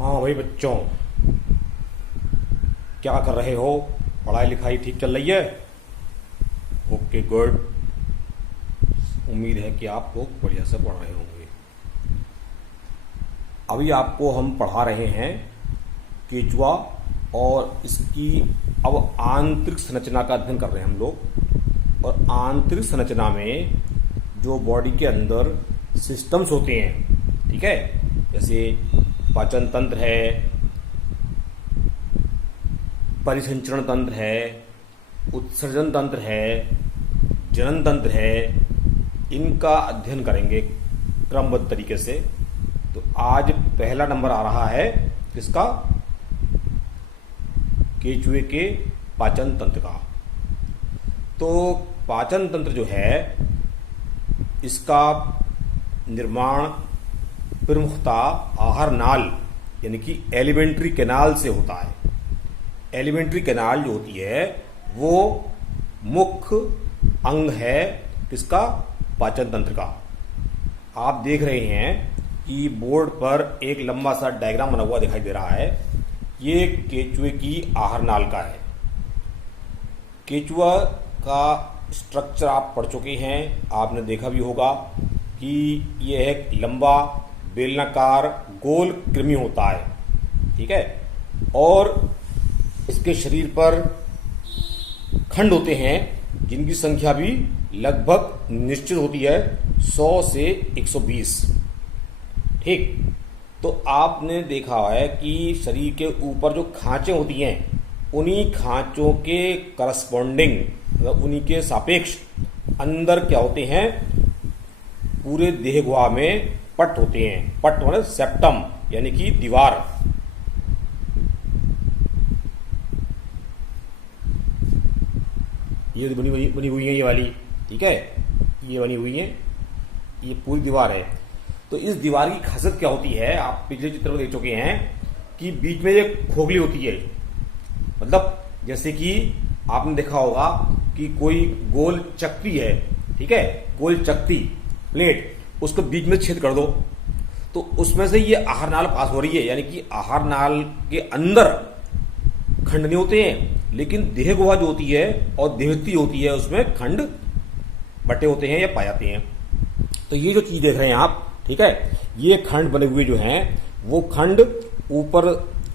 हाँ भाई बच्चों, क्या कर रहे हो? पढ़ाई लिखाई ठीक चल रही है? Okay good. उम्मीद है कि आप लोग बढ़िया से पढ़ रहे होंगे। अभी आपको हम पढ़ा रहे हैं केचुआ और इसकी अब आंतरिक संरचना का अध्ययन कर रहे हैं हम लोग। और आंतरिक संरचना में जो बॉडी के अंदर सिस्टम्स होते हैं, ठीक है, जैसे पाचन तंत्र है, परिसंचरण तंत्र है, उत्सर्जन तंत्र है, जनन तंत्र है, इनका अध्ययन करेंगे क्रमबद्ध तरीके से। तो आज पहला नंबर आ रहा है किसका? केचुए के पाचन तंत्र का। तो पाचन तंत्र जो है इसका निर्माण प्रमुखता आहार नाल यानी कि एलिमेंट्री कैनाल से होता है। एलिमेंट्री कैनाल जो होती है वो मुख्य अंग है किसका? पाचन तंत्र का। आप देख रहे हैं कि बोर्ड पर एक लंबा सा डायग्राम बना हुआ दिखाई दे रहा है। ये केचुए की आहार नाल का है। केचुआ का स्ट्रक्चर आप पढ़ चुके हैं, आपने देखा भी होगा कि यह एक लंबा बेलनाकार गोल कृमि होता है, ठीक है। और इसके शरीर पर खंड होते हैं जिनकी संख्या भी लगभग निश्चित होती है, 100 से 120, ठीक। तो आपने देखा है कि शरीर के ऊपर जो खांचे होती हैं उन्हीं खांचों के करस्पॉन्डिंग मतलब उन्हीं के सापेक्ष अंदर क्या होते हैं? पूरे देह गुहा में पट होते हैं। पट मतलब सेप्टम यानी कि दीवार। ये बनी हुई है, ये वाली, ठीक है, ये बनी हुई है, ये पूरी दीवार है। तो इस दीवार की खासियत क्या होती है? आप पिछले चित्र में देख चुके हैं कि बीच में एक खोखली होती है। मतलब जैसे कि आपने देखा होगा कि कोई गोल चक्री है, ठीक है, गोल चक्री प्लेट, उसको बीच में छेद कर दो तो उसमें से ये आहार नाल पास हो रही है। यानी कि आहार नाल के अंदर खंड नहीं होते हैं, लेकिन देह गुहा जो होती है और देहती होती है उसमें खंड बटे होते हैं या पाए जाते हैं। तो ये जो चीज देख रहे हैं आप, ठीक है, ये खंड बने हुए जो हैं वो खंड ऊपर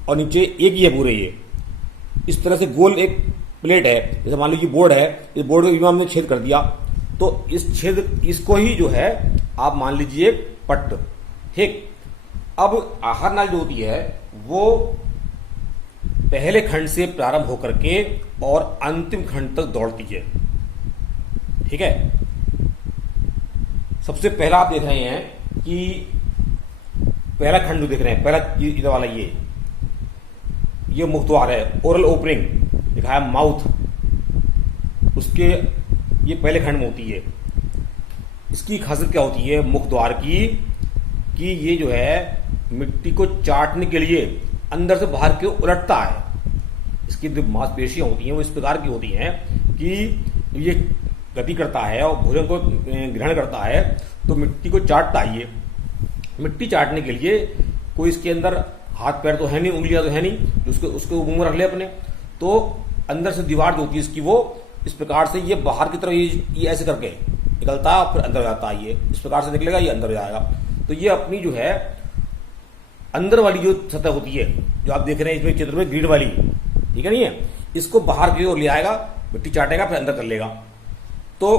और नीचे एक ही है पूरे। ये इस तरह से गोल एक प्लेट है, जैसे मान लीजिए बोर्ड है, इस बोर्ड को हमने छेद कर दिया तो इस छेद इसको ही जो है आप मान लीजिए पट, ठीक। अब आहार नाल जो होती है वो पहले खंड से प्रारंभ होकर के और अंतिम खंड तक दौड़ती है, ठीक है। सबसे पहला आप देख रहे हैं कि पहला खंड जो देख रहे हैं, पहला इधर वाला ये मुख द्वार है, ओरल ओपनिंग दिखाया, माउथ, उसके ये पहले खंड में होती है। इसकी खासियत क्या होती है मुख द्वार की? कि ये जो है मिट्टी को चाटने के लिए अंदर से बाहर की ओर उलटता है। इसकी जो मांसपेशियां होती हैं वो इस प्रकार की होती हैं कि ये गति करता है और भोजन को ग्रहण करता है तो मिट्टी को चाटता है। ये मिट्टी चाटने के लिए कोई इसके अंदर हाथ पैर तो है नहीं, उंगलियां तो है नहीं, उसको मुंह में रख ले अपने, तो अंदर से दीवार जो होती है इसकी वो इस प्रकार से ये बाहर की तरफ ये ऐसे करके निकलता है, फिर अंदर जाता है। ये इस प्रकार से निकलेगा, ये अंदर जाएगा। तो ये अपनी जो है अंदर वाली जो सतह होती है जो आप देख रहे हैं इसमें चित्र में ग्रिड वाली, ठीक है, नहीं है, इसको बाहर की ओर ले आएगा, मिट्टी चाटेगा, फिर अंदर कर लेगा। तो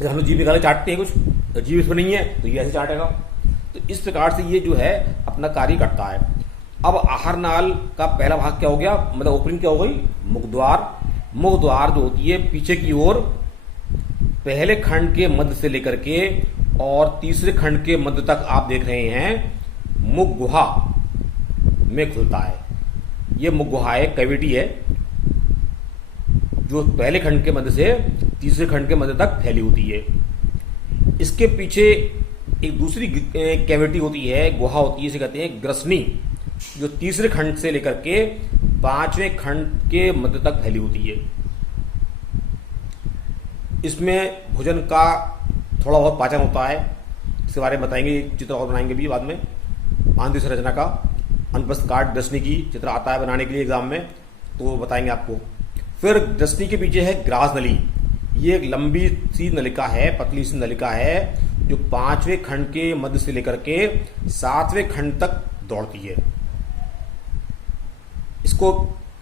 हम लोग जीभ निकाले चाटते हैं कुछ, तो जीभ इसमें नहीं है तो ये ऐसे चाटेगा। तो इस प्रकार से ये जो है अपना कार्य करता है। अब आहार नाल का पहला भाग क्या हो गया, मतलब ओपनिंग क्या हो गई? मुख द्वार। मुख द्वार जो होती है पीछे की ओर पहले खंड के मध्य से लेकर के और तीसरे खंड के मध्य तक आप देख रहे हैं मुख गुहा में खुलता है। ये मुख गुहा एक कैविटी है जो पहले खंड के मध्य से तीसरे खंड के मध्य तक फैली होती है। इसके पीछे एक दूसरी कैविटी होती है, गुहा होती है, इसे कहते हैं ग्रसनी, जो तीसरे खंड से लेकर के पांचवें खंड के मध्य तक फैली होती है। इसमें भोजन का थोड़ा बहुत पाचन होता है, इसके बारे में बताएंगे, चित्र और बनाएंगे भी बाद में, आंतरिक संरचना का। अनपस्थ कार्ड दशनी की चित्र आता है बनाने के लिए एग्जाम में, तो वो बताएंगे आपको। फिर दशनी के पीछे है ग्रास नली। ये एक लंबी सी नलिका है, पतली सी नलिका है, जो 5वें खंड के मध्य से लेकर के 7वें खंड तक दौड़ती है। इसको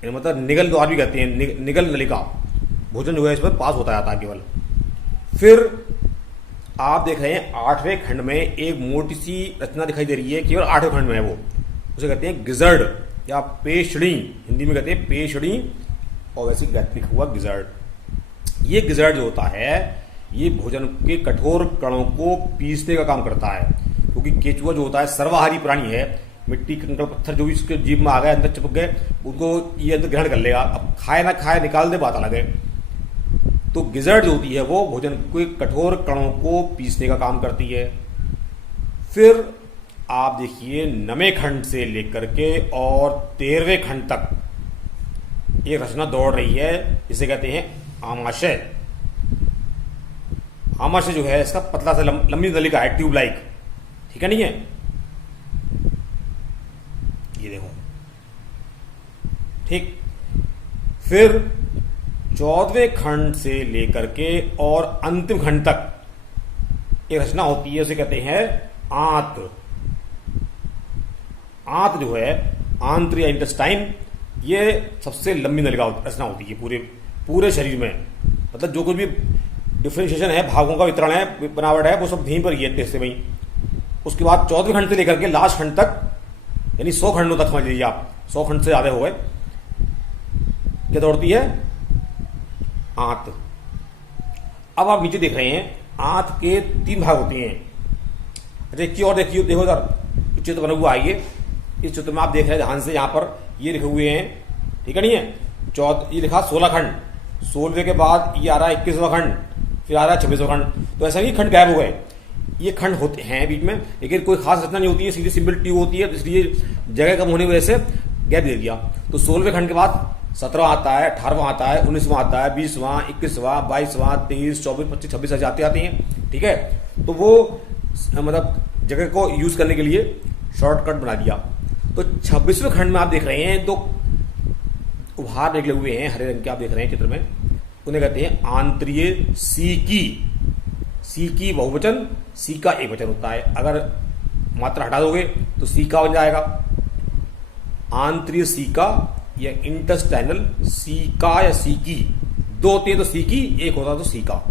मतलब निगल द्वार भी कहते हैं, निगल नलिका। भोजन जो है इसमें पास होता जाता है केवल। फिर आप देख रहे हैं 8वें खंड में एक मोटी सी रचना दिखाई दे रही है, केवल 8वें खंड में है वो, उसे कहते हैं गिजर्ड या पेशड़ी, हिंदी में कहते हैं पेशड़ी, और वैसे लिखा हुआ गिजर्ड। ये गिजर्ड जो होता है ये भोजन के कठोर कणों को पीसने का काम करता है, क्योंकि केचुआ जो होता है सर्वाहारी प्राणी है। मिट्टी कंकड़ पत्थर जो भी उसके जीभ में आ गए, अंदर चिपक गए, उनको ये अंदर ग्रहण कर लेगा। अब खाए ना खाए निकाल दे, बात अलग है। तो गिजर्ड जो होती है वो भोजन के कठोर कणों को पीसने का काम करती है। फिर आप देखिए 9वें खंड से लेकर के और 13वें खंड तक एक रचना दौड़ रही है, जिसे कहते हैं आमाशय। आमाशय जो है इसका पतला सा लंबी नलिका है, ट्यूब लाइक, ठीक है नहीं है। ये देखो, ठीक। फिर 14वें खंड से लेकर के और अंतिम खंड तक एक रचना होती है, उसे कहते हैं आंत्र। आंत्र जो है, आंत्र या इंटेस्टाइन, ये सबसे लंबी नलिका रचना होती है पूरे शरीर में। मतलब जो कुछ भी डिफरेंशिएशन है, भागों का वितरण है, बनावट है, वो सब यहीं पर ही है, तेज से वहीं। उसके बाद 14वें खंड से लेकर के लास्ट खंड तक, यानी 100 खंडों तक समझ लीजिए आप, 100 खंड से ज्यादा हो गए, क्या दौड़ती है? आंत। अब आप नीचे देख रहे हैं आंत के 3 भाग होते हैं। अच्छा एक चीज और देखिए, देखो इधर चित्र बना हुआ है, ये इस चित्र में आप देख रहे हैं ध्यान से, यहां पर ये लिखे हुए हैं, ठीक है नहीं है। ये लिखा 16 खंड, 16वें के बाद ये आ रहा है 21वां खंड, फिर आ रहा है 26वां खंड। तो ऐसा नहीं खंड गायब हो गए, ये खंड होते हैं बीच में, लेकिन कोई खास रचना नहीं होती है, सीधी सिंपल ट्यूब होती है, इसलिए जगह कम होने की वजह से गैप दे दिया। तो 16वें खंड के बाद 17वां आता है, 18वां आता है, 19वां आता है, 20वां, 21वां, 22वां, 23, 24, 25, 26 जाते आते हैं, ठीक है। तो वो मतलब जगह को यूज करने के लिए शॉर्टकट बना दिया। तो 26वें खंड में आप देख रहे हैं 2 उभार निकले हुए हैं, हरे रंग के आप देख रहे हैं चित्र में, उन्हें कहते हैं आंतरीय सीकी। सीकी बहुवचन, सीका एक वचन होता है। अगर मात्रा हटा दोगे तो सीका बन जाएगा। आंतरीय सीका या इंटेस्टाइनल सीका या सीकी, 2 होते हैं तो सीकी, एक होता तो सीका,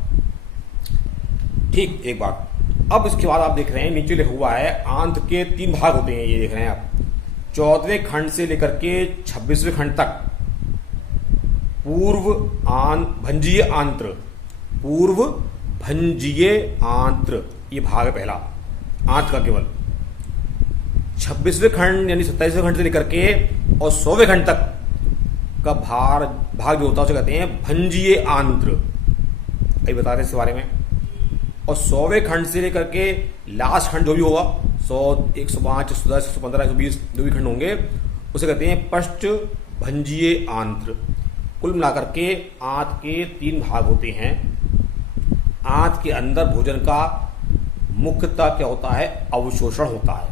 ठीक। एक बात, अब इसके बाद आप देख रहे हैं नीचे लिखा हुआ है आंत के 3 भाग होते हैं, ये देख रहे हैं आप। 14वें खंड से लेकर के 26वें खंड तक पूर्व भंजीय आंत्र, पूर्व भंजीय आंत्र, ये भाग है पहला आंत का केवल। 26वें खंड यानी 27वें खंड से लेकर के और 100वें खंड तक का भाग जो होता है उसे कहते हैं भंजीय आंत्र, अभी बता रहे हैं इसके बारे में। और 100वें खंड से लेकर के लास्ट खंड जो भी होगा, 100, 105, 110, 115, 120 जो भी खंड होंगे, उसे कहते हैं पश्च भंजीय आंत्र। कुल मिलाकर के आंत के 3 भाग होते हैं। आंत के अंदर भोजन का मुख्यतः क्या होता है? अवशोषण होता है,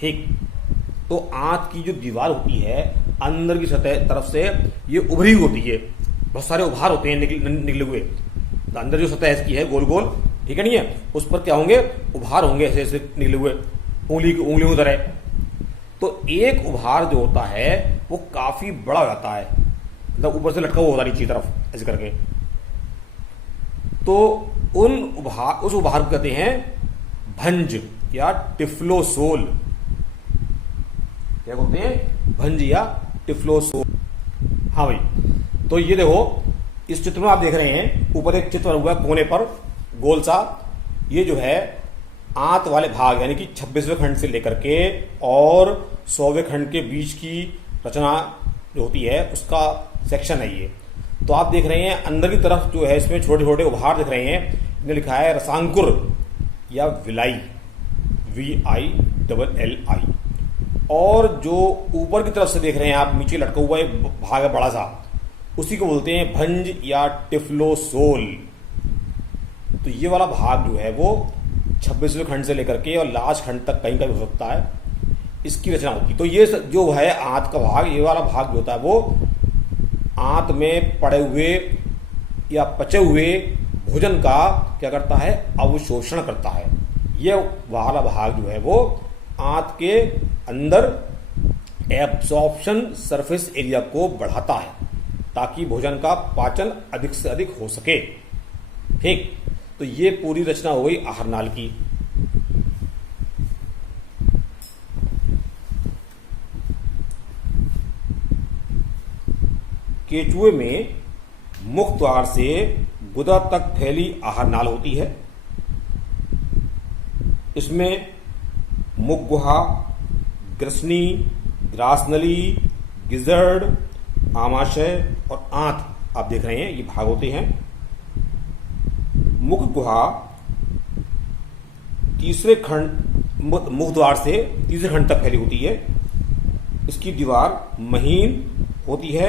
ठीक। तो आंत की जो दीवार होती है अंदर की सतह तरफ से ये उभरी होती है, बहुत सारे उभार होते हैं निकले हुए। तो अंदर जो सतह इसकी है गोल गोल, ठीक है नहीं है, उस पर क्या होंगे? उभार होंगे ऐसे ऐसे निकले हुए, उंगलियों की तरह। तो एक उभार जो होता है वो काफी बड़ा हो जाता है, मतलब ऊपर से लटका हुआ होता है नीचे तरफ ऐसे करके। तो उस उभार को कहते हैं भंज या टिफ्लोसोल। क्या बोलते हैं? भंज या टिफ्लोसोल। हाँ भाई, तो ये देखो इस चित्र में आप देख रहे हैं ऊपर एक चित्र हुआ है कोने पर गोल सा, ये जो है आंत वाले भाग यानी कि 26वें खंड से लेकर के और 100वें खंड के बीच की रचना जो होती है उसका सेक्शन है ये। तो आप देख रहे हैं अंदर की तरफ जो है इसमें छोटे छोटे उभार दिख रहे हैं, इन्हें लिखा है रसांकुर या विलाई, VILLI। और जो ऊपर की तरफ से देख रहे हैं आप नीचे लटका हुआ एक भाग है बड़ा सा, उसी को बोलते हैं भंज या टिफ्लोसोल। तो ये वाला भाग जो है वो 26वें खंड से लेकर के और लास्ट खंड तक कहीं का भी हो सकता है। इसकी रचना होती है। तो ये जो है आंत का भाग, ये वाला भाग जो होता है वो आंत में पड़े हुए या पचे हुए भोजन का क्या करता है, अवशोषण करता है। ये वाला भाग जो है वो आंत के अंदर एब्जॉर्प्शन सरफेस एरिया को बढ़ाता है ताकि भोजन का पाचन अधिक से अधिक हो सके। ठीक, तो ये पूरी रचना हो गई आहार नाल की। केचुए में मुख द्वार से गुदा तक फैली आहार नाल होती है। इसमें मुख गुहा, ग्रसनी, ग्रासनली, गिजर्ड, आमाशय और आंत आप देख रहे हैं, ये भाग होते हैं। मुख गुहा तीसरे खंड, मुख द्वार से तीसरे खंड तक फैली होती है। इसकी दीवार महीन होती है।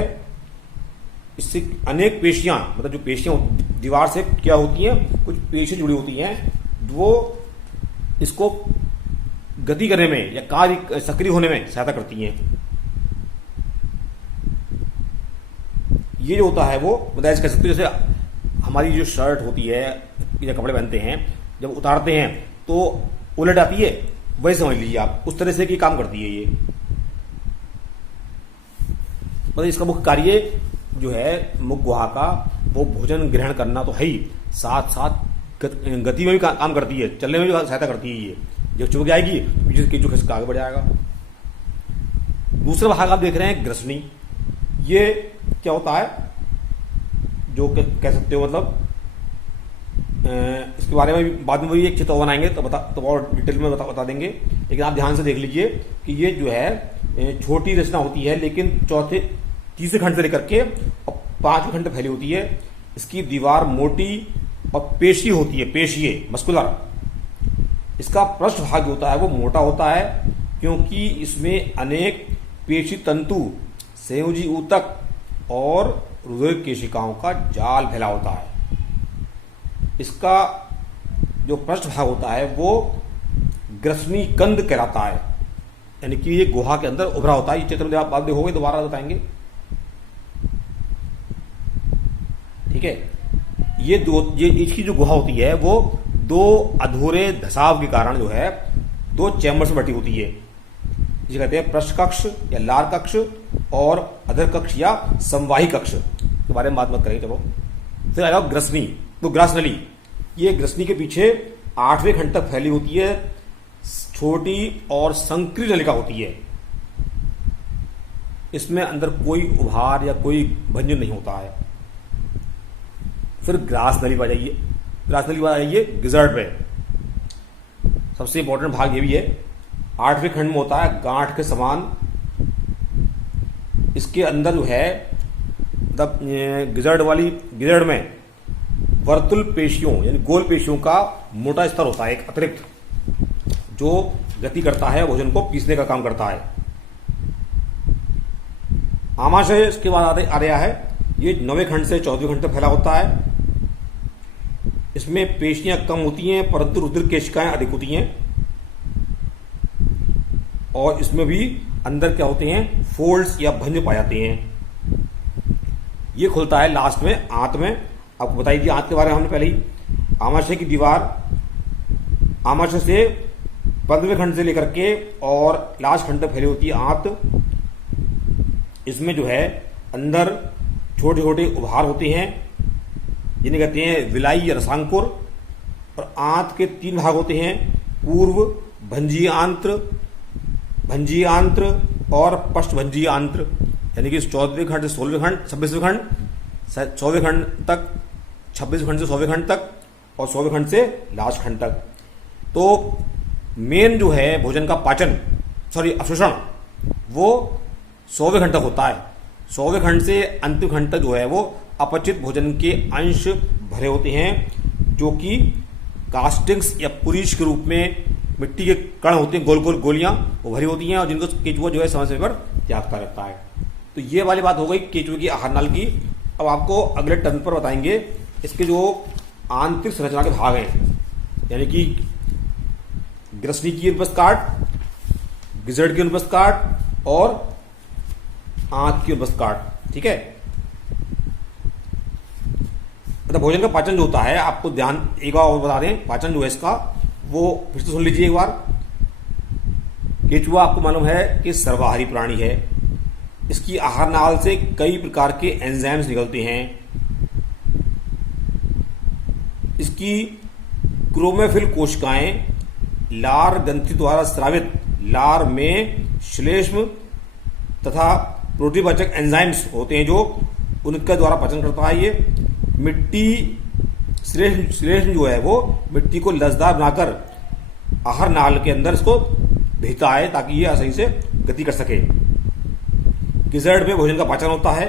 इससे अनेक पेशियां, मतलब जो पेशियां दीवार से क्या होती हैं, कुछ पेशियां जुड़ी होती हैं, वो इसको गति करने में या कार्य सक्रिय होने में सहायता करती हैं। ये जो होता है वो मतलब कह सकते हो, जैसे हमारी जो शर्ट होती है या कपड़े पहनते हैं, जब उतारते हैं तो उलट आती है, वही समझ लीजिए आप, उस तरह से की काम करती है ये। मतलब इसका मुख्य कार्य जो है मुख गुहा का, वो भोजन ग्रहण करना तो है ही, साथ साथ गति में भी काम करती है, चलने में भी सहायता करती है। ये जब चुभ जाएगी तो केचु खिसक आगे बढ़ जाएगा। दूसरा भाग आप देख रहे हैं ग्रसनी। ये क्या होता है, जो कह सकते हो मतलब इसके बारे में बाद में भी एक चित्र बनाएंगे तो और डिटेल में बता देंगे। लेकिन आप ध्यान से देख लीजिए कि ये जो है छोटी रचना होती है, लेकिन तीसरे खंड से लेकर के और पांचवें खंड फैली होती है। इसकी दीवार मोटी और पेशी होती है, पेशीय मस्कुलर। इसका पृष्ठ भाग जो होता है वो मोटा होता है, क्योंकि इसमें अनेक पेशी तंतु, संयोजी ऊतक और रुधिर केशिकाओं का जाल फैला होता है। इसका जो पृष्ठ भाग होता है वो ग्रसनी कंद कहलाता है, यानी कि ये गुहा के अंदर उभरा होता है। ये चित्र में आप देखोगे दोबारा बताएंगे। ठीक है, ये इसकी जो गुहा होती है वो दो अधूरे धसाव के कारण जो है दो चैम्बर से बटी होती है, जिसे कहते हैं पृष्ठ कक्ष या लार कक्ष और अधर कक्ष या संवाही कक्ष के बारे में बात मत करेंगे। चलो फिर आएगा ग्रसनी। तो ग्रासनली, ये ग्रसनी के पीछे आठवें खंड तक फैली होती है, छोटी और संक्रिय नलिका होती है। इसमें अंदर कोई उभार या कोई भंजन नहीं होता है। फिर ग्रासनली पर जाइए, ग्रासनली पर जाइए गिजर्ड पे। सबसे इंपॉर्टेंट भाग ये भी है, आठवें खंड में होता है, गांठ के समान। इसके अंदर जो है मतलब गिजर्ड में वर्तुल पेशियों यानी गोल पेशियों का मोटा स्तर होता है, एक अतिरिक्त, जो गति करता है, भोजन को पीसने का काम करता है। आमाशय इसके बाद आ रहा है, ये 9वें खंड से 14वें खंड तक फैला होता है। इसमें पेशियां कम होती हैं, परंतु रुधिर केशिकाएं अधिक होती हैं। और इसमें भी अंदर क्या होते हैं, फोल्ड्स या भंज पाए जाते हैं। ये खुलता है लास्ट में आंत में। आपको बताई थी आंत के बारे में हमने पहले ही। आमाशय की दीवार आमाशय से 15वें खंड से लेकर के और लास्ट खंड तक फैली होती है आंत। इसमें जो है अंदर छोटे छोटे उभार होते हैं, जिन्हें कहते हैं विलाई या रसांकुर। और आंत के 3 भाग होते हैं, पूर्व भंजीय आंत्र और पश्च भंजीय आंत्र। यानी कि 14वें खंड से 16वें खंड, 26वें खंड, 100वें खंड तक, 26वें खंड से 100वें खंड तक और 100वें खंड से लास्ट खंड तक। तो मेन जो है भोजन का अवशोषण वो 100वें खंड तक होता है। 100वें खंड से अंतिम खंड तक जो है वो अपचित भोजन के अंश भरे होते हैं, जो कि कास्टिंग्स या पुरीश के रूप में मिट्टी के कण होते हैं, गोल गोल गोलियां, वो भरी होती हैं और जिनको केचुआ जो है समय समय पर त्यागता रहता है। तो ये वाली बात हो गई केचुए की आहार नाल की। अब आपको अगले टर्न पर बताएंगे इसके जो आंतरिक संरचना के भाग हैं, यानी कि ग्रसनी की बस काट, गिजर्ड की अनुपस्थ काट और आंत की अनुपस्थ काट। ठीक है, मतलब भोजन का पाचन जो होता है, आपको ध्यान एक बार और बता दें, पाचन जो है इसका वो फिर से सुन लीजिए एक बार। केचुआ आपको मालूम है कि सर्वाहारी प्राणी है। इसकी आहार नाल से कई प्रकार के एंजाइम्स निकलते हैं। इसकी क्रोमोफिल कोशिकाएं लार ग्रंथि द्वारा स्रावित लार में श्लेष्म तथा प्रोटीनवाचक एंजाइम्स होते हैं जो उनके द्वारा पाचन करता है। ये मिट्टी श्लेष्म जो है वो मिट्टी को लसदार बनाकर आहार नाल के अंदर इसको भेजता है ताकि ये आसानी से गति कर सके। गिजर्ड में भोजन का पाचन होता है।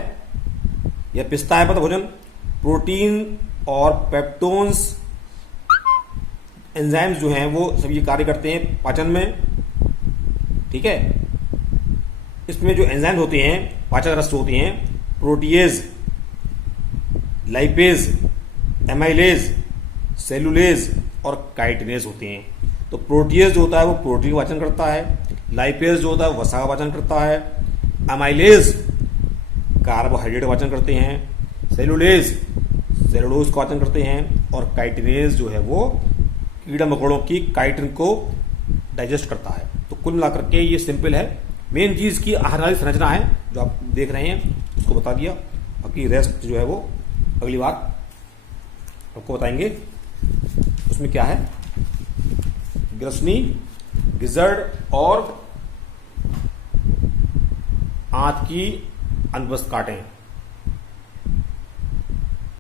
यह पिसता है मतलब भोजन। प्रोटीन और पेप्टोन्स एंजाइम्स जो हैं वो सब ये कार्य करते हैं पाचन में। ठीक है, इसमें जो एंजाइम्स होते हैं पाचक रस होते हैं, प्रोटीएज, लाइपेज, एमाइलेज, सेलुलेज और काइटिनेज होते हैं। तो प्रोटीएज जो होता है वो प्रोटीन का पाचन करता है, लाइपेज जो होता है वसा का पाचन करता है, एमाइलेज कार्बोहाइड्रेट का पाचन करते हैं, सेलुलेज सेलुलोज का पाचन करते हैं और काइटिनेज जो है वो कीड़ा मकोड़ों की काइटिन को डाइजेस्ट करता है। तो कुल मिलाकर के ये सिंपल है। मेन चीज की आहार नाली संरचना है जो आप देख रहे हैं, उसको बता दिया। बाकी रेस्ट जो है वो अगली बार आपको बताएंगे उसमें क्या है। ग्रसनी, गिजर्ड और आंत की अनुपस्थ काटें।